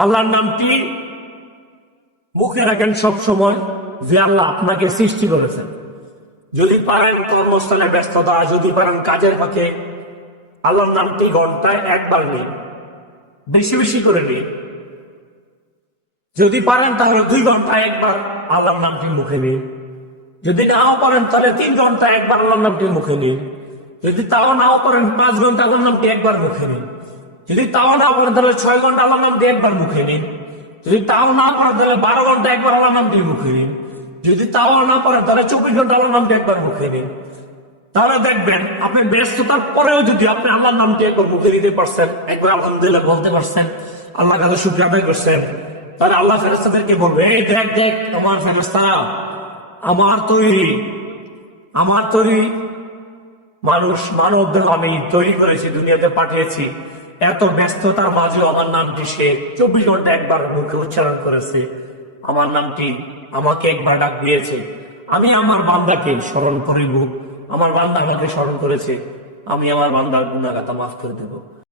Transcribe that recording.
আল্লাহর নামটি মুখে রাখেন সব সময় যে আল্লাহ আপনাকে সৃষ্টি করেছেন। যদি পারেন কর্মস্থলে ব্যস্ততা, যদি পারেন কাজের পথে আল্লাহর নামটি ঘন্টায় একবার নিন বেশি বেশি করে নিন যদি পারেন তাহলে দুই ঘণ্টা একবার আল্লাহর নামটি মুখে নিন যদি নাও পারেন তাহলে তিন ঘণ্টা একবার আল্লাহর নামটি মুখে নিন যদি তাও নাও পারেন পাঁচ ঘণ্টা আল্লাহর নামটি একবার মুখে নিন যদি তাও না পারেন তাহলে ছয় ঘণ্টা আল্লাহর নামটি একবার মুখে নিন। যদি তাও না পারেন তাহলে বারো ঘণ্টা একবার আল্লাহর নামটি মুখে নিন। যদি তাও না পারেন তাহলে চব্বিশ ঘণ্টা আল্লাহর নামটি একবার মুখে নিন। তাহলে দেখবেন, আপনি ব্যস্ততার পরেও যদি আপনি আল্লাহর নামটি একবার মুখে দিতে পারছেন, একবার আলহামদুলিল্লাহ বলতে পারছেন, আল্লাহ কাছে শুক্র আদায় করছেন, তাহলে আল্লাহ ফেরেস্তাদেরকে বলবে, এই দেখ দেখ, আমার ফেরেস্তারা আমার তৈরি আমার তৈরি মানুষ মানব আমি তৈরি করেছি, দুনিয়াতে পাঠিয়েছি। এত ব্যস্ততার মাঝেও আমার নামটি সে চব্বিশ ঘণ্টা একবার মুখে উচ্চারণ করেছে। আমার নামটি আমাকে একবার ডাক দিয়েছে। আমি আমার বান্দাকে স্মরণ করিব। আমার বান্দা আমাকে স্মরণ করেছে। আমি আমার বান্দার গুণাগাতা মাফ করে দেব।